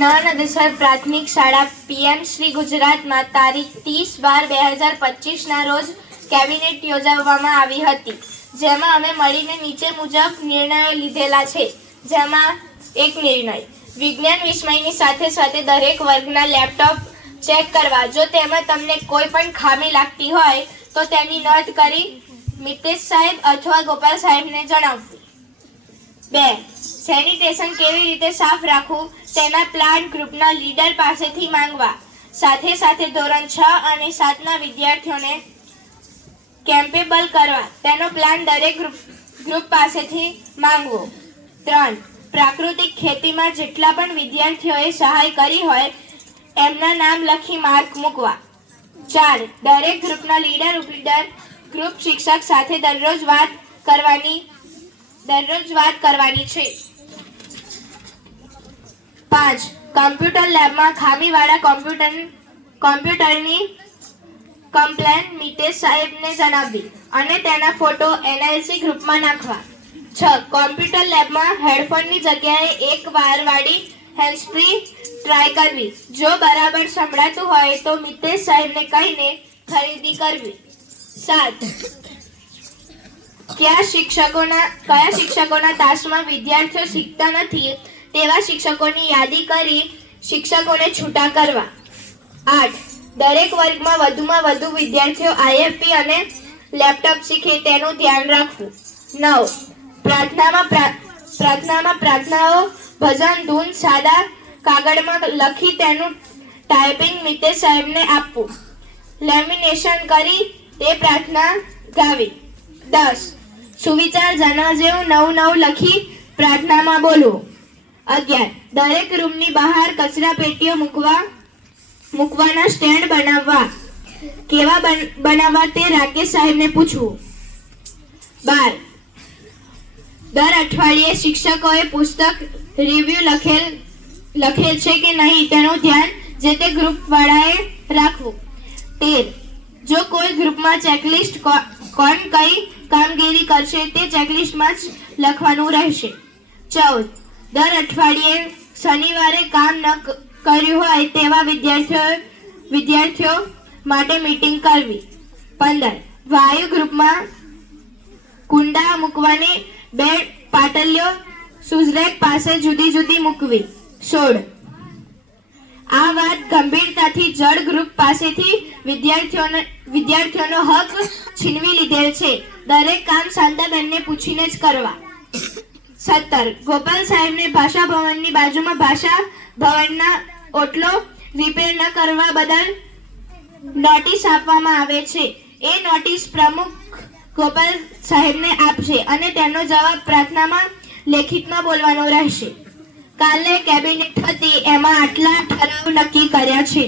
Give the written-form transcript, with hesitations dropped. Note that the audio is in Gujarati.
નવાનંદેસર પ્રાથમિક શાળા પીએમ શ્રી ગુજરાતમાં તારીખ 30/12/2025ના રોજ કેબિનેટ યોજવામાં આવી હતી, જેમાં અમે મળીને નીચે મુજબ નિર્ણયો લીધેલા છે. જેમાં એક નિર્ણય, વિજ્ઞાન વિષયની સાથે સાથે દરેક વર્ગના લેપટોપ ચેક કરવા. જો તેમાં તમને કોઈ પણ ખામી લાગતી હોય તો તેની નોંધ કરી મિતેશ સાહેબ અથવા ગોપાલ સાહેબને જણાવવું. 2. સેનિટેશન કેવી રીતે સાફ રાખવું તેના પ્લાન ગ્રુપના લીડર પાસેથી માંગવા. સાથે સાથે ધોરણ 6 અને 7ના વિદ્યાર્થીઓને કેમ્પેબલ કરવા તેનો પ્લાન દરેક ગ્રુપ પાસેથી માંગવો. 3. પ્રાકૃતિક ખેતીમાં જેટલા પણ વિદ્યાર્થીઓએ સહાય કરી હોય એમના નામ લખી માર્ક મૂકવા. 4. દરેક ગ્રુપના લીડર ઉપલીડર ગ્રુપ શિક્ષક સાથે દરરોજ વાત કરવાની છે. 5. કમ્પ્યુટર લેબમાં ખામીવાળા કોમ્પ્યુટરની કમ્પ્લેન મિતેશ સાહેબને જણાવવી અને તેના ફોટો એનએલસી ગ્રુપમાં નાખવા. 6. કોમ્પ્યુટર લેબમાં હેડફોનની જગ્યાએ એક વાયરવાળી હેન્ડ્સફ્રી ટ્રાય કરવી. જો બરાબર સંભળાતું હોય તો મિતેશ સાહેબને કહીને ખરીદી કરવી. 7. કયા શિક્ષકોના તાસમાં વિદ્યાર્થીઓ શીખતા નથી તેવા શિક્ષકોની યાદી કરી શિક્ષકોને છૂટા કરવા. 8. દરેક વર્ગમાં વધુમાં વધુ વિદ્યાર્થીઓ આઈએફપી અને લેપટોપ શીખે તેનું ધ્યાન રાખવું. 9. પ્રાર્થનાઓ ભજન ધૂન સાદા કાગળમાં લખી તેનું ટાઈપિંગ મિતેશ સાહેબને આપવું. લેમિનેશન કરી તે પ્રાર્થના ગાવી. 10. સુવિચાર જના જેવું નવું લખી પ્રાર્થનામાં બોલવું. 11. દરેક રૂમની બહાર કચરા પેટીઓ મૂકવાના સ્ટેન્ડ બનાવવા. કેવા બનાવવા તે રાકેશ સાહેબને પૂછવું. 12. દર અઠવાડિયે શિક્ષકોએ પુસ્તક રિવ્યુ લખેલ છે કે નહીં તેનું ધ્યાન જે તે ગ્રુપવાળાએ રાખવું. 13. જો કોઈ ગ્રુપમાં ચેકલિસ્ટ કોણ કઈ કામગીરી કરશે તે ચેકલિસ્ટમાં જ લખવાનું રહેશે. 14. દર અઠવાડિયે શનિવારે કામ ન કર્યું હોય તેવા વિદ્યાર્થીઓ માટે મીટિંગ કરવી. 15. વાયુ ગ્રુપમાં કુંડા મૂકવાની 2 પાટલીઓ સુઝરેક પાસે જુદી મૂકવી. 16. આ વાત ગંભીરતાથી જળ ગ્રુપ પાસેથી વિદ્યાર્થીઓનો હક છીનવી લીધેલ છે. દરેક કામ શાંતાબેનને પૂછીને જ કરવા. 17. ગોપાલ સાહેબને ભાષા ભવનની બાજુમાં ભાષા ભવનના ઓટલો રિપેર ન કરવા બદલ નોટિસ આપવામાં આવે છે. એ નોટિસ પ્રમુખ ગોપાલ સાહેબને આપશે અને તેનો જવાબ પ્રાર્થનામાં લેખિતમાં બોલવાનો રહેશે. કાલે કેબિનેટ હતી એમાં આટલા ઠરાવ નક્કી કર્યા છે.